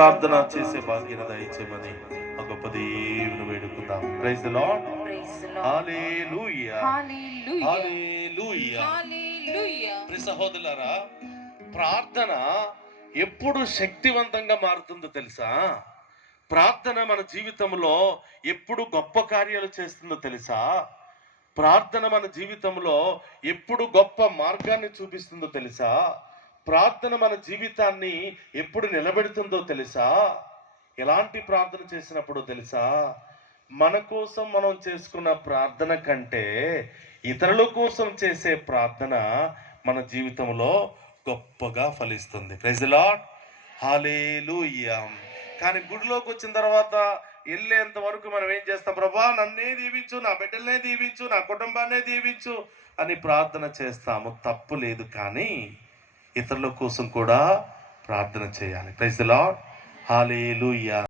ప్రార్థన చేసే భాగ్యత దయచేయమని ఆ గొప్ప దేవుని వేడుకుందాం. ప్రైజ్. ప్రియ సహోదరులారా ప్రార్థన ఎప్పుడు శక్తివంతంగా మారుతుందో తెలుసా? ప్రార్థన మన జీవితంలో ఎప్పుడు గొప్ప కార్యాలు చేస్తుందో తెలుసా? ప్రార్థన మన జీవితంలో ఎప్పుడు గొప్ప మార్గాన్ని చూపిస్తుందో తెలుసా? ప్రార్థన మన జీవితాన్ని ఎప్పుడు నిలబెడుతుందో తెలుసా? ఎలాంటి ప్రార్థన చేసినప్పుడు తెలుసా? మన కోసం మనం చేసుకున్న ప్రార్థన కంటే ఇతరుల కోసం చేసే ప్రార్థన మన జీవితంలో గొప్పగా ఫలిస్తుంది. ప్రెజలాట్ హాలేలుయ్యాం కానీ గుడిలోకి వచ్చిన తర్వాత వెళ్ళేంత వరకు మనం ఏం చేస్తాం? ప్రభా నన్నే దీవించు నా బిడ్డలనే దీవించు నా కుటుంబాన్నే దీవించు అని ప్రార్థన చేస్తాము. తప్పు లేదు కానీ ఇతరుల కోసం కూడా ప్రార్థన చేయాలి. Praise lord hallelujah